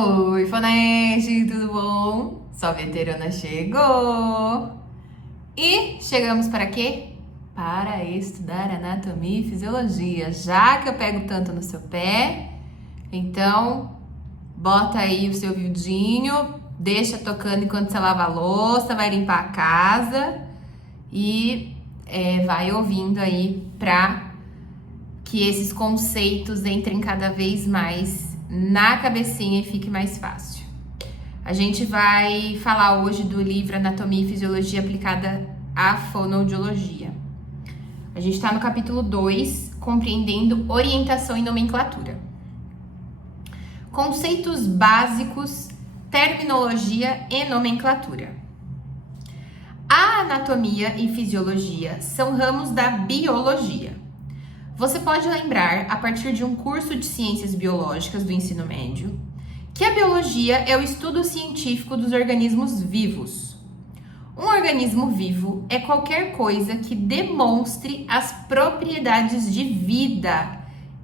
Oi, Fonete, tudo bom? Sua veterana chegou! E chegamos para quê? Para estudar anatomia e fisiologia. Já que eu pego tanto no seu pé, então bota aí o seu viudinho, deixa tocando enquanto você lava a louça, vai limpar a casa e vai ouvindo aí para que esses conceitos entrem cada vez mais na cabecinha e fique mais fácil. A gente vai falar hoje do livro Anatomia e Fisiologia aplicada à Fonoaudiologia. A gente está no capítulo 2, compreendendo orientação e nomenclatura. Conceitos básicos, terminologia e nomenclatura. A anatomia e fisiologia são ramos da biologia. Você pode lembrar, a partir de um curso de ciências biológicas do ensino médio, que a biologia é o estudo científico dos organismos vivos. Um organismo vivo é qualquer coisa que demonstre as propriedades de vida,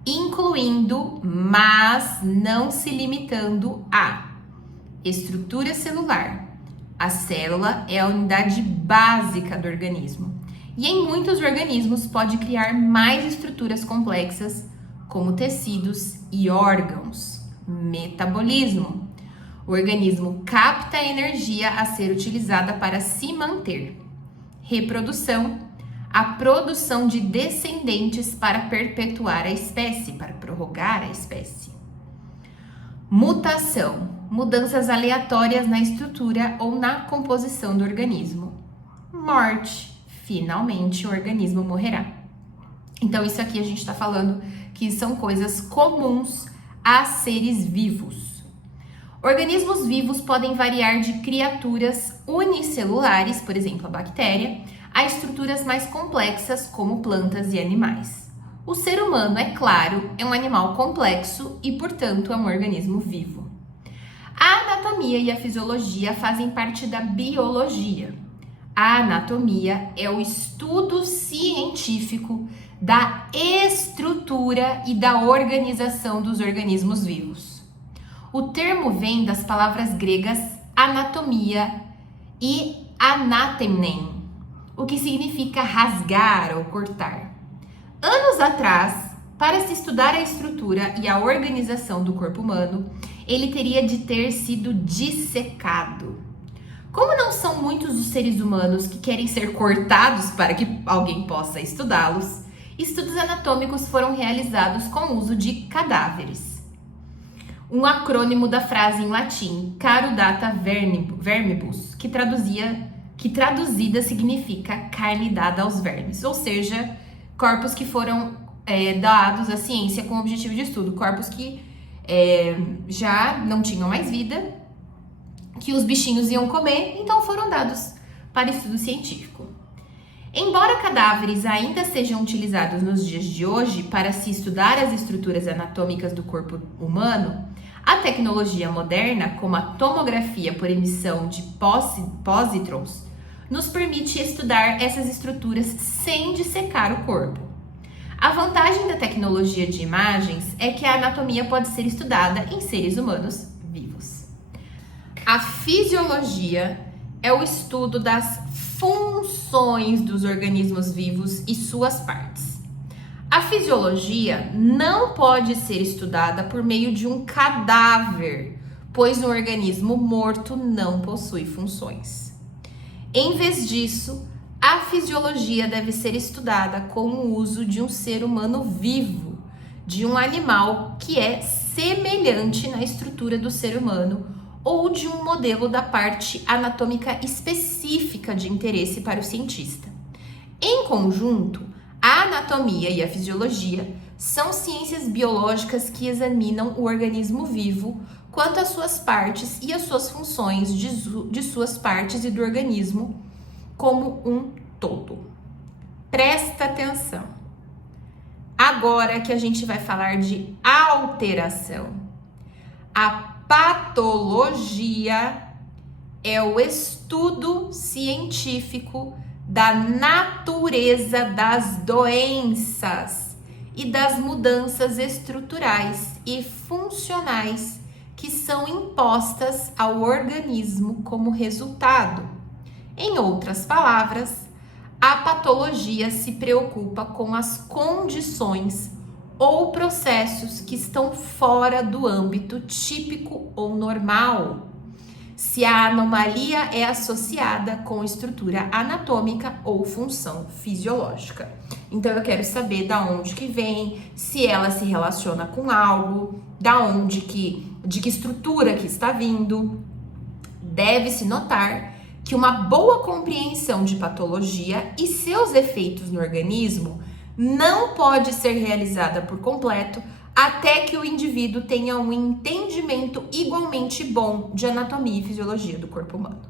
incluindo, mas não se limitando a estrutura celular. A célula é a unidade básica do organismo. E em muitos organismos pode criar mais estruturas complexas, como tecidos e órgãos. Metabolismo. O organismo capta a energia a ser utilizada para se manter. Reprodução. A produção de descendentes para perpetuar a espécie, para prorrogar a espécie. Mutação. Mudanças aleatórias na estrutura ou na composição do organismo. Morte. Finalmente o organismo morrerá. Então isso aqui a gente está falando que são coisas comuns a seres vivos. Organismos vivos podem variar de criaturas unicelulares, por exemplo a bactéria, a estruturas mais complexas como plantas e animais. O ser humano, é claro, é um animal complexo e, portanto, é um organismo vivo. A anatomia e a fisiologia fazem parte da biologia. A anatomia é o estudo científico da estrutura e da organização dos organismos vivos. O termo vem das palavras gregas anatomia e anatemnen, o que significa rasgar ou cortar. Anos atrás, para se estudar a estrutura e a organização do corpo humano, ele teria de ter sido dissecado. Como não são muitos os seres humanos que querem ser cortados para que alguém possa estudá-los, estudos anatômicos foram realizados com o uso de cadáveres. Um acrônimo da frase em latim, caro data vermibus, que traduzida significa carne dada aos vermes, ou seja, corpos que foram dados à ciência com objetivo de estudo, corpos que já não tinham mais vida, que os bichinhos iam comer, então foram dados para estudo científico. Embora cadáveres ainda sejam utilizados nos dias de hoje para se estudar as estruturas anatômicas do corpo humano, a tecnologia moderna, como a tomografia por emissão de pósitrons, nos permite estudar essas estruturas sem dissecar o corpo. A vantagem da tecnologia de imagens é que a anatomia pode ser estudada em seres humanos vivos. A fisiologia é o estudo das funções dos organismos vivos e suas partes. A fisiologia não pode ser estudada por meio de um cadáver, pois um organismo morto não possui funções. Em vez disso, a fisiologia deve ser estudada com o uso de um ser humano vivo, de um animal que é semelhante na estrutura do ser humano, ou de um modelo da parte anatômica específica de interesse para o cientista. Em conjunto, a anatomia e a fisiologia são ciências biológicas que examinam o organismo vivo quanto às suas partes e às suas funções de suas partes e do organismo como um todo. Presta atenção. Agora que a gente vai falar de alteração. A patologia é o estudo científico da natureza das doenças e das mudanças estruturais e funcionais que são impostas ao organismo como resultado. Em outras palavras, a patologia se preocupa com as condições ou processos que estão fora do âmbito típico ou normal. Se a anomalia é associada com estrutura anatômica ou função fisiológica. Então eu quero saber da onde que vem, se ela se relaciona com algo, de que estrutura que está vindo. Deve-se notar que uma boa compreensão de patologia e seus efeitos no organismo não pode ser realizada por completo até que o indivíduo tenha um entendimento igualmente bom de anatomia e fisiologia do corpo humano.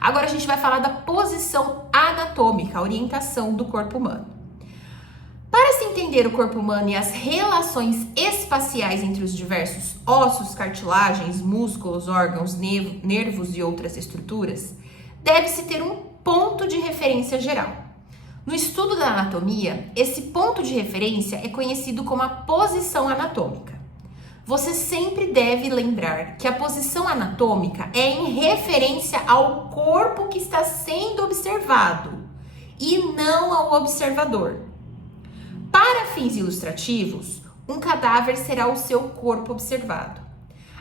Agora a gente vai falar da posição anatômica, a orientação do corpo humano. Para se entender o corpo humano e as relações espaciais entre os diversos ossos, cartilagens, músculos, órgãos, nervos e outras estruturas, deve-se ter um ponto de referência geral. No estudo da anatomia, esse ponto de referência é conhecido como a posição anatômica. Você sempre deve lembrar que a posição anatômica é em referência ao corpo que está sendo observado e não ao observador. Para fins ilustrativos, um cadáver será o seu corpo observado.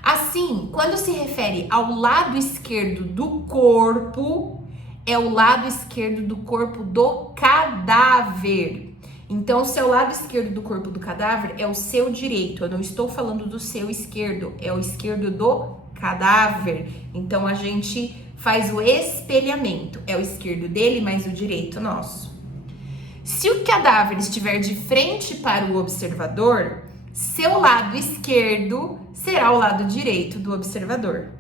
Assim, quando se refere ao lado esquerdo do corpo, é o lado esquerdo do corpo do cadáver. Então, o seu lado esquerdo do corpo do cadáver é o seu direito. Eu não estou falando do seu esquerdo, é o esquerdo do cadáver. Então, a gente faz o espelhamento. É o esquerdo dele, mas o direito nosso. Se o cadáver estiver de frente para o observador, seu lado esquerdo será o lado direito do observador.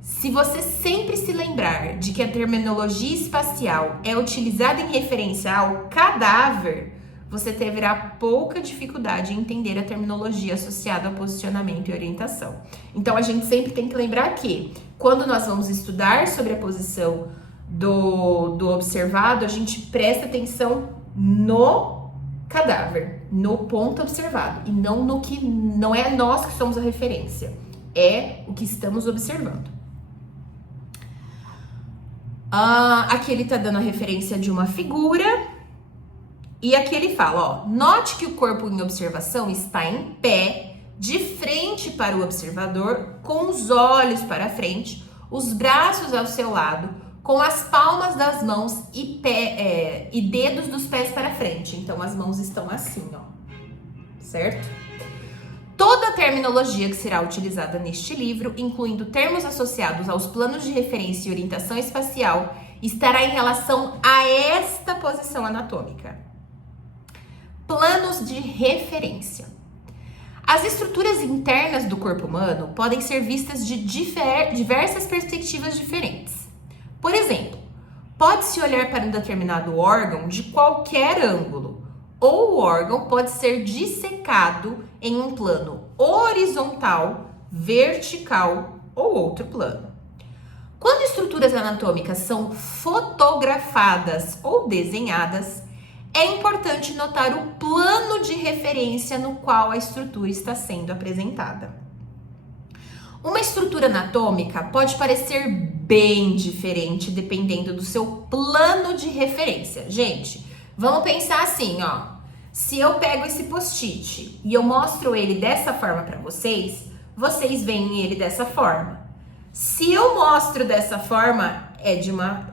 Se você sempre se lembrar de que a terminologia espacial é utilizada em referência ao cadáver, você terá pouca dificuldade em entender a terminologia associada ao posicionamento e orientação. Então, a gente sempre tem que lembrar que, quando nós vamos estudar sobre a posição do observado, a gente presta atenção no cadáver, no ponto observado, e não no que não é nós que somos a referência, é o que estamos observando. Aqui ele tá dando a referência de uma figura e aqui ele fala, note que o corpo em observação está em pé, de frente para o observador, com os olhos para frente, os braços ao seu lado, com as palmas das mãos e dedos dos pés para frente. Então as mãos estão assim, certo? Toda a terminologia que será utilizada neste livro, incluindo termos associados aos planos de referência e orientação espacial, estará em relação a esta posição anatômica. Planos de referência. As estruturas internas do corpo humano podem ser vistas de diversas perspectivas diferentes. Por exemplo, pode-se olhar para um determinado órgão de qualquer ângulo, ou o órgão pode ser dissecado em um plano horizontal, vertical ou outro plano. Quando estruturas anatômicas são fotografadas ou desenhadas, é importante notar o plano de referência no qual a estrutura está sendo apresentada. Uma estrutura anatômica pode parecer bem diferente dependendo do seu plano de referência. Gente, vamos pensar assim, se eu pego esse post-it e eu mostro ele dessa forma para vocês, vocês veem ele dessa forma. Se eu mostro dessa forma,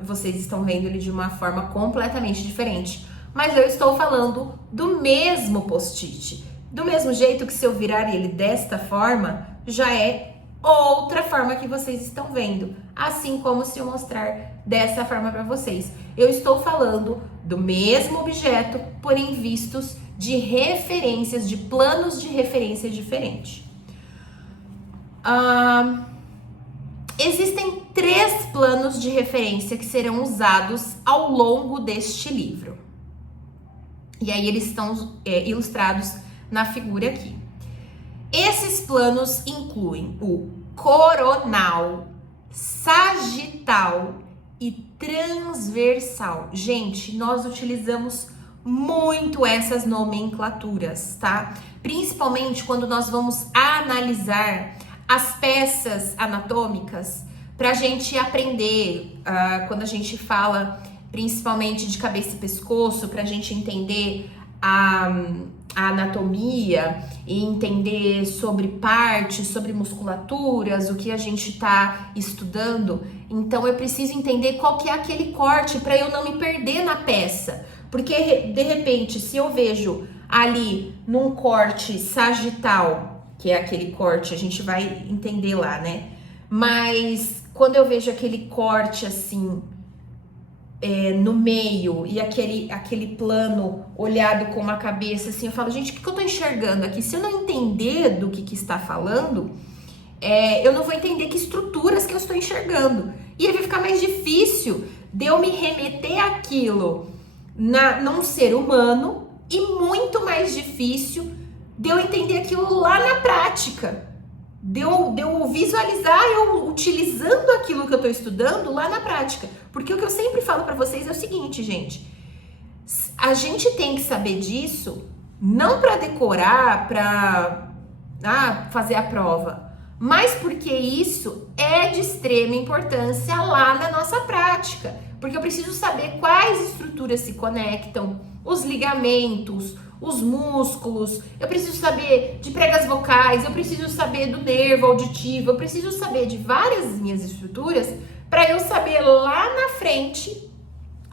vocês estão vendo ele de uma forma completamente diferente. Mas eu estou falando do mesmo post-it. Do mesmo jeito que se eu virar ele desta forma, já é outra forma que vocês estão vendo. Assim como se eu mostrar dessa forma para vocês. Eu estou falando do mesmo objeto, porém vistos de referências, de planos de referência diferentes. Existem 3 planos de referência que serão usados ao longo deste livro. E aí eles estão ilustrados na figura aqui. Esses planos incluem o coronal, sagital e transversal. Gente, nós utilizamos muito essas nomenclaturas, tá? Principalmente quando nós vamos analisar as peças anatômicas para a gente aprender, quando a gente fala principalmente de cabeça e pescoço, para a gente entender a anatomia e entender sobre partes, sobre musculaturas, o que a gente está estudando. Então eu preciso entender qual que é aquele corte para eu não me perder na peça. Porque de repente, se eu vejo ali num corte sagital, que é aquele corte, a gente vai entender lá, né? Mas quando eu vejo aquele corte assim, no meio e aquele plano olhado com uma cabeça assim, eu falo, gente, o que eu tô enxergando aqui? Se eu não entender do que está falando, eu não vou entender que estruturas que eu estou enxergando. E aí vai ficar mais difícil de eu me remeter àquilo num ser humano e muito mais difícil de eu entender aquilo lá na prática. De eu visualizar eu utilizando aquilo que eu tô estudando lá na prática. Porque o que eu sempre falo pra vocês é o seguinte, gente. A gente tem que saber disso, não pra decorar, pra fazer a prova, mas porque isso é de extrema importância lá na nossa prática. Porque eu preciso saber quais estruturas se conectam, os ligamentos, os músculos, eu preciso saber de pregas vocais, eu preciso saber do nervo auditivo, eu preciso saber de várias minhas estruturas para eu saber lá na frente,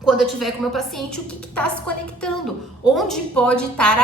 quando eu tiver com o meu paciente, o que está se conectando, onde pode estar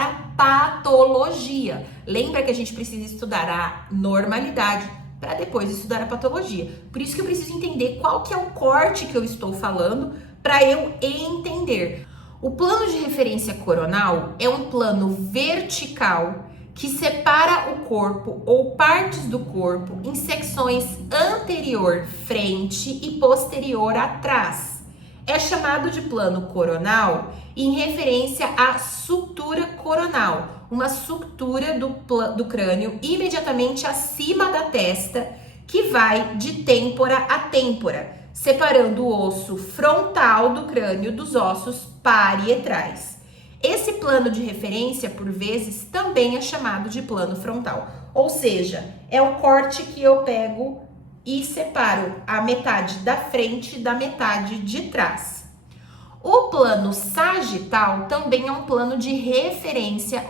a patologia. Lembra que a gente precisa estudar a normalidade para depois estudar a patologia. Por isso que eu preciso entender qual que é o corte que eu estou falando para eu entender. O plano de referência coronal é um plano vertical que separa o corpo ou partes do corpo em secções anterior, frente e posterior atrás. É chamado de plano coronal em referência à sutura coronal, uma sutura do crânio imediatamente acima da testa que vai de têmpora a têmpora, separando o osso frontal do crânio dos ossos parietrais. Esse plano de referência, por vezes, também é chamado de plano frontal, ou seja, é o corte que eu pego e separo a metade da frente da metade de trás. O plano sagital também é um plano de referência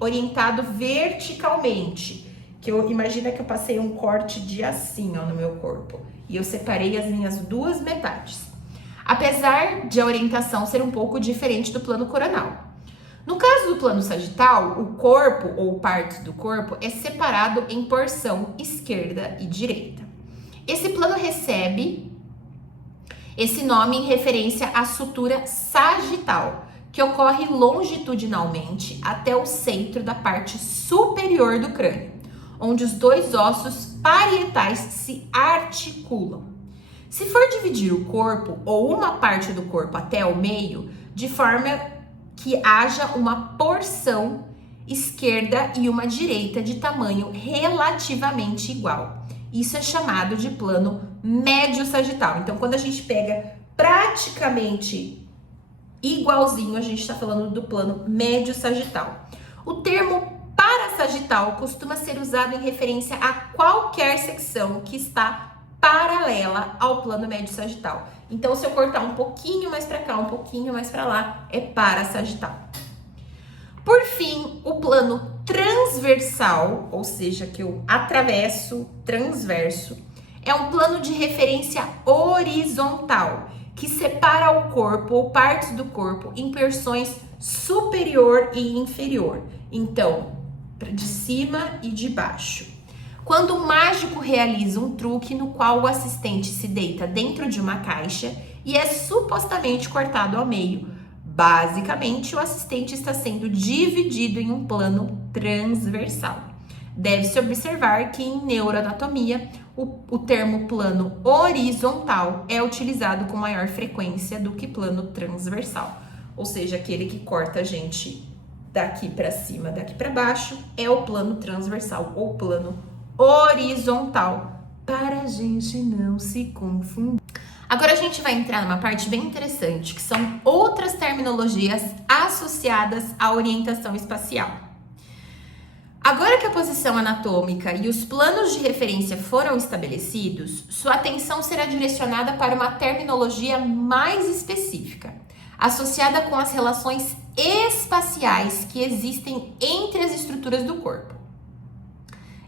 orientado verticalmente, que eu imagino que eu passei um corte de assim, no meu corpo, e eu separei as minhas duas metades. Apesar de a orientação ser um pouco diferente do plano coronal. No caso do plano sagital, o corpo ou partes do corpo é separado em porção esquerda e direita. Esse plano recebe esse nome em referência à sutura sagital, que ocorre longitudinalmente até o centro da parte superior do crânio, onde os dois ossos parietais se articulam. Se for dividir o corpo ou uma parte do corpo até o meio, de forma que haja uma porção esquerda e uma direita de tamanho relativamente igual. Isso é chamado de plano médio sagital. Então, quando a gente pega praticamente igualzinho, a gente está falando do plano médio sagital. O termo parasagital costuma ser usado em referência a qualquer secção que está paralela ao plano médio sagital. Então, se eu cortar um pouquinho mais para cá, um pouquinho mais para lá, é parasagital. Por fim, o plano transversal, ou seja, que eu atravesso, transverso, é um plano de referência horizontal, que separa o corpo ou partes do corpo em porções superior e inferior. Então, de cima e de baixo. Quando o mágico realiza um truque no qual o assistente se deita dentro de uma caixa e é supostamente cortado ao meio, basicamente o assistente está sendo dividido em um plano transversal. Deve-se observar que em neuroanatomia o termo plano horizontal é utilizado com maior frequência do que plano transversal, ou seja, aquele que corta a gente daqui para cima, daqui para baixo, é o plano transversal ou plano horizontal, para a gente não se confundir. Agora a gente vai entrar numa parte bem interessante, que são outras terminologias associadas à orientação espacial. Agora que a posição anatômica e os planos de referência foram estabelecidos, sua atenção será direcionada para uma terminologia mais específica, associada com as relações espaciais que existem entre as estruturas do corpo.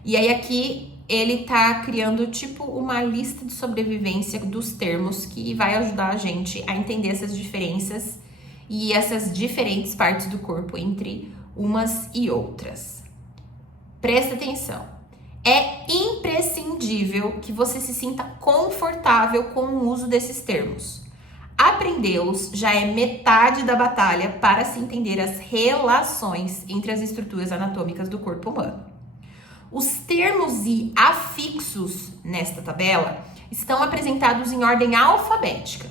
E aí aqui ele tá criando tipo uma lista de sobrevivência dos termos que vai ajudar a gente a entender essas diferenças e essas diferentes partes do corpo entre umas e outras. Presta atenção. É imprescindível que você se sinta confortável com o uso desses termos. Aprendê-los já é metade da batalha para se entender as relações entre as estruturas anatômicas do corpo humano. Os termos e afixos nesta tabela estão apresentados em ordem alfabética.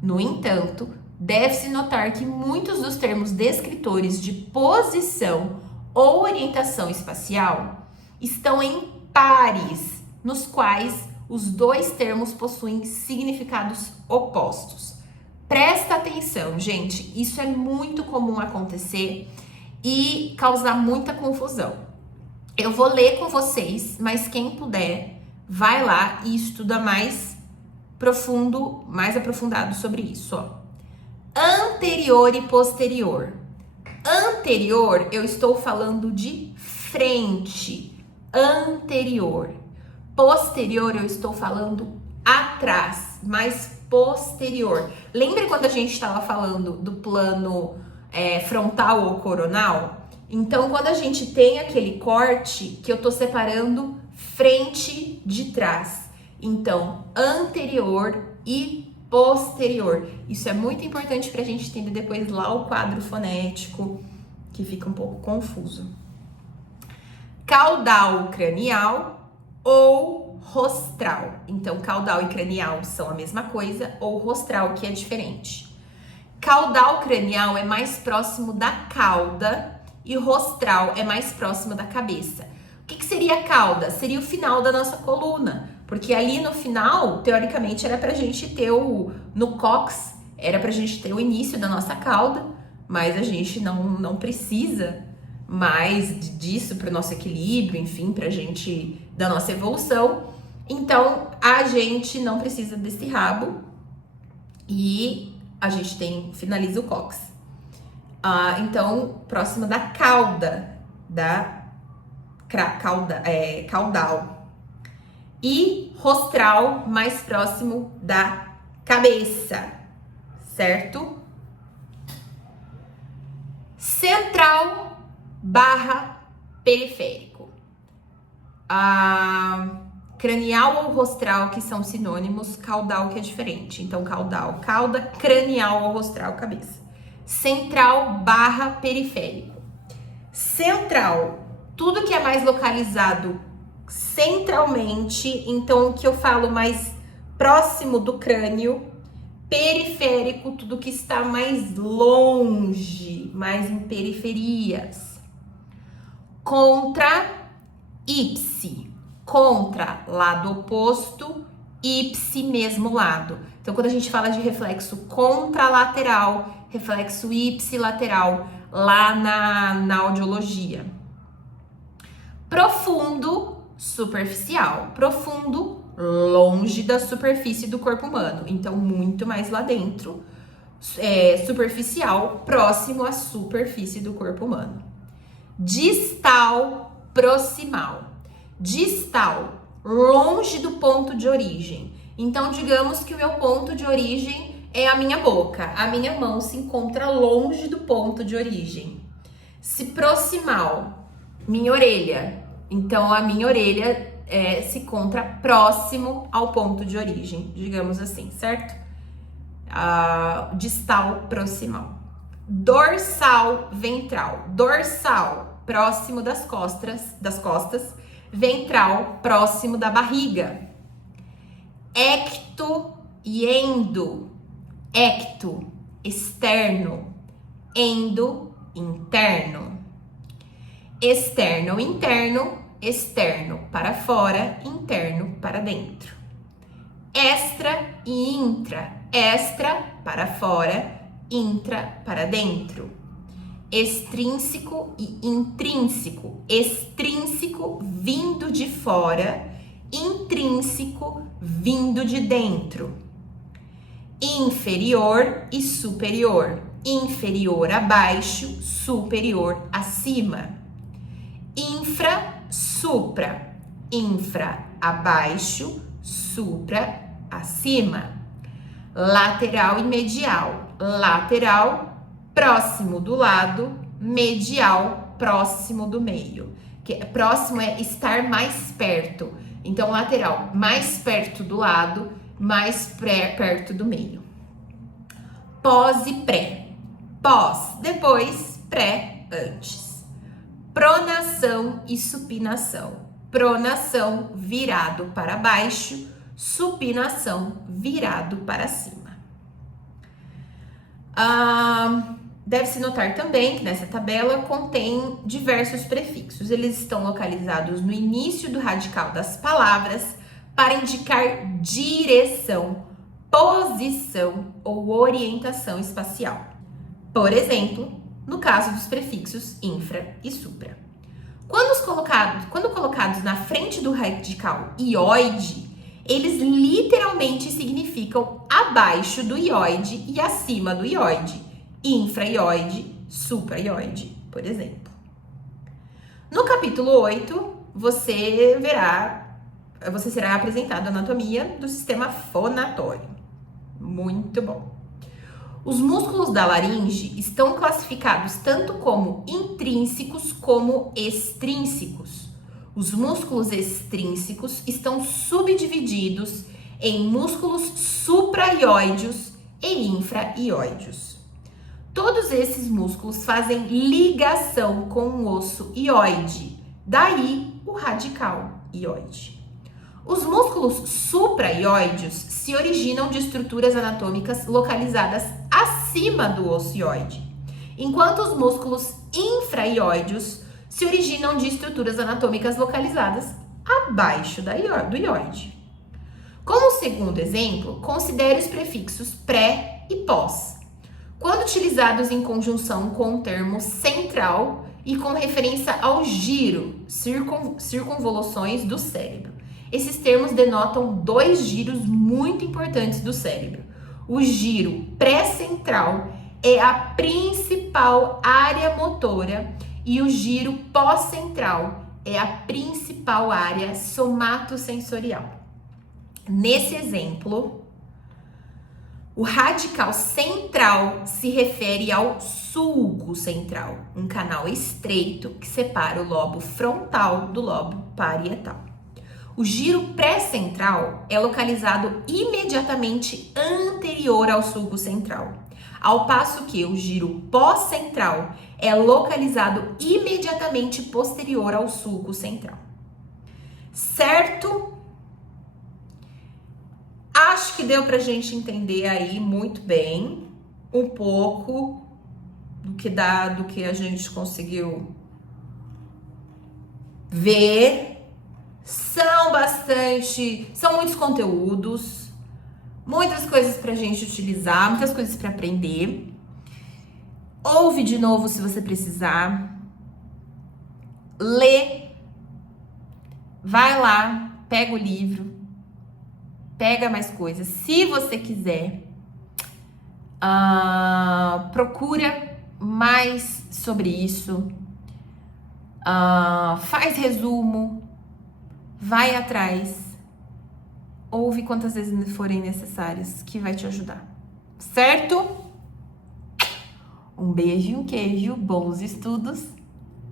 No entanto, deve-se notar que muitos dos termos descritores de posição ou orientação espacial estão em pares, nos quais os dois termos possuem significados opostos. Presta atenção, gente, isso é muito comum acontecer e causar muita confusão. Eu vou ler com vocês, mas quem puder, vai lá e estuda mais profundo, mais aprofundado sobre isso, ó. Anterior e posterior. Anterior, eu estou falando de frente. Anterior. Posterior, eu estou falando atrás, mais posterior. Lembra quando a gente estava falando do plano frontal ou coronal? Então, quando a gente tem aquele corte, que eu tô separando frente de trás. Então, anterior e posterior. Isso é muito importante pra gente entender depois lá o quadro fonético, que fica um pouco confuso. Caudal cranial ou rostral. Então, caudal e cranial são a mesma coisa, ou rostral, que é diferente. Caudal cranial é mais próximo da cauda e rostral é mais próximo da cabeça. O que seria a cauda? Seria o final da nossa coluna, porque ali no final, teoricamente, era pra gente ter no cóccix, era pra gente ter o início da nossa cauda, mas a gente não precisa mais disso para o nosso equilíbrio, enfim, pra gente, da nossa evolução. Então, a gente não precisa desse rabo e a gente finaliza o cóccix. Então, próximo da cauda, caudal. E rostral, mais próximo da cabeça, certo? Central barra periférico. Cranial ou rostral, que são sinônimos, caudal que é diferente. Então, caudal, cauda, cranial ou rostral, cabeça. Central barra periférico. Central, tudo que é mais localizado centralmente, então o que eu falo mais próximo do crânio. Periférico, tudo que está mais longe, mais em periferias. Contra, ipsi. Contra, lado oposto, ipsi, mesmo lado. Então, quando a gente fala de reflexo contralateral, reflexo ipsilateral, lá na audiologia. Profundo, superficial. Profundo, longe da superfície do corpo humano. Então, muito mais lá dentro. Superficial, próximo à superfície do corpo humano. Distal, proximal. Distal, longe do ponto de origem. Então, digamos que o meu ponto de origem é a minha boca. A minha mão se encontra longe do ponto de origem. Se proximal, minha orelha. Então, a minha orelha se encontra próximo ao ponto de origem, digamos assim, certo? Distal, proximal. Dorsal, ventral. Dorsal, próximo das costas. Ventral, próximo da barriga. Ecto e endo. Ecto, externo. Endo, interno. Externo, interno. Externo para fora, interno para dentro. Extra e intra. Extra para fora, intra para dentro. extrínseco e intrínseco. Extrínseco vindo de fora, intrínseco vindo de dentro. Inferior e superior. Inferior abaixo, superior acima. Infra, supra. Infra abaixo, supra acima. Lateral e medial. Lateral próximo do lado, medial próximo do meio. Próximo é estar mais perto. Então, lateral mais perto do lado, mais perto do meio. Pós e pré. Pós, depois, pré, antes. Pronação e supinação. Pronação virado para baixo, supinação virado para cima. Deve-se notar também que nessa tabela contém diversos prefixos. Eles estão localizados no início do radical das palavras para indicar direção, posição ou orientação espacial. Por exemplo, no caso dos prefixos infra e supra. Quando colocados na frente do radical ióide, eles literalmente significam abaixo do ióide e acima do ióide. Infra-ióide, supra-ióide, por exemplo. No capítulo 8, você será apresentado a anatomia do sistema fonatório. Muito bom. Os músculos da laringe estão classificados tanto como intrínsecos como extrínsecos. Os músculos extrínsecos estão subdivididos em músculos supraioideos e infraioideos. Todos esses músculos fazem ligação com o osso ióide, daí o radical ióide. Os músculos supraioideos se originam de estruturas anatômicas localizadas acima do osso ióide, enquanto os músculos infraioideos se originam de estruturas anatômicas localizadas abaixo do ióide. Como segundo exemplo, considere os prefixos pré e pós, quando utilizados em conjunção com o termo central e com referência ao giro, circunvoluções do cérebro. Esses termos denotam dois giros muito importantes do cérebro. O giro pré-central é a principal área motora e o giro pós-central é a principal área somatosensorial. Nesse exemplo, o radical central se refere ao sulco central, um canal estreito que separa o lobo frontal do lobo parietal. O giro pré-central é localizado imediatamente anterior ao sulco central, ao passo que o giro pós-central é localizado imediatamente posterior ao sulco central. Certo? Acho que deu pra gente entender aí muito bem um pouco do que a gente conseguiu ver. São muitos conteúdos, muitas coisas pra gente utilizar, muitas coisas pra aprender. Ouve de novo se você precisar. Lê. Vai lá, pega o livro, pega mais coisas. Se você quiser, procura mais sobre isso. Faz resumo. Vai atrás, ouve quantas vezes forem necessárias, que vai te ajudar, certo? Um beijo e um queijo, bons estudos,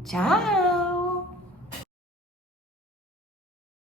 tchau!